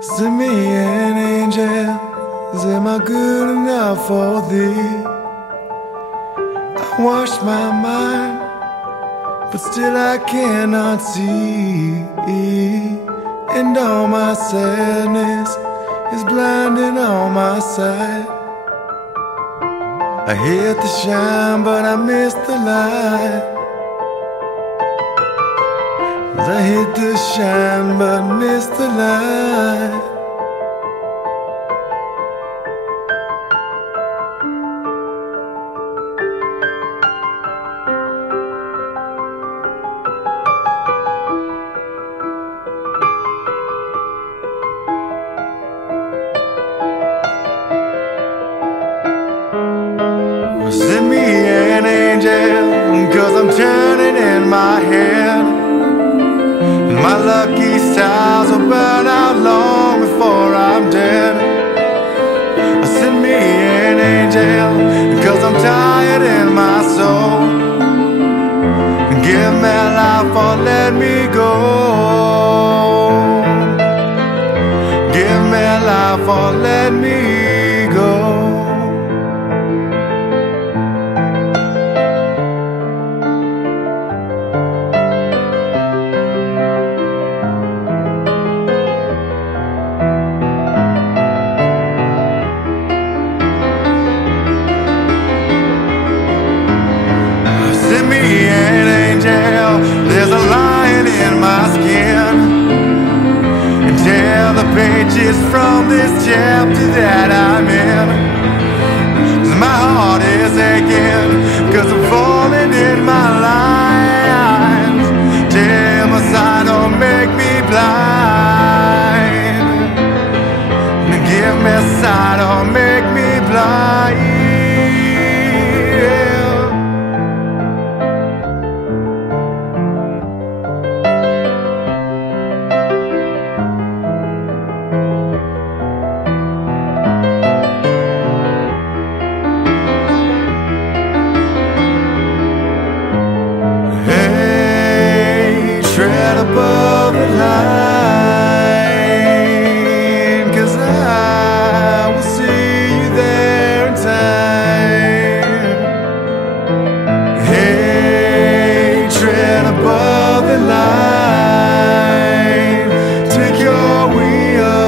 Send me an angel, am I good enough for thee? I washed my mind, but still I cannot see. And all my sadness is blinding all my sight. I hit the shine, but I missed the light. I hit the shine but missed the light. Send me an angel, 'cause I'm turning in my head. My lucky stars will burn out long before I'm dead. Send me an angel, 'cause I'm tired in my soul. Give me life or let me go. Give me life or let me go. There's a lion in my skin, and tear the pages from this chapter that I'm in. 'Cause my heart is aching, 'cause I'm falling in my lines. Tear my side or make me blind. Give me sight or make me blind. Tread above the line, 'cause I will see you there in time. Hey, tread above the line, take your wheel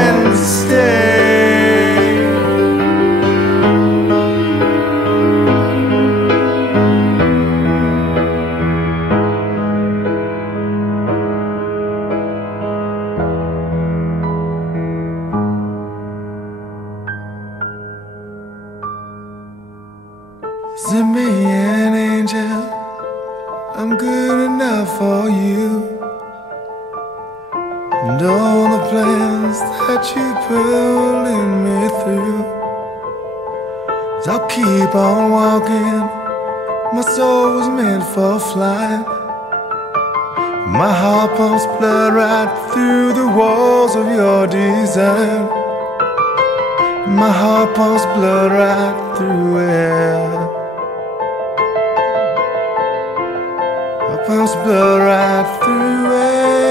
and stay. Send me an angel, I'm good enough for you. And all the plans that you pulling me through, 'cause I'll keep on walking, my soul was meant for flight. My heart pumps blood right through the walls of your design. My heart pumps blood right through it. Pumps blood right through it.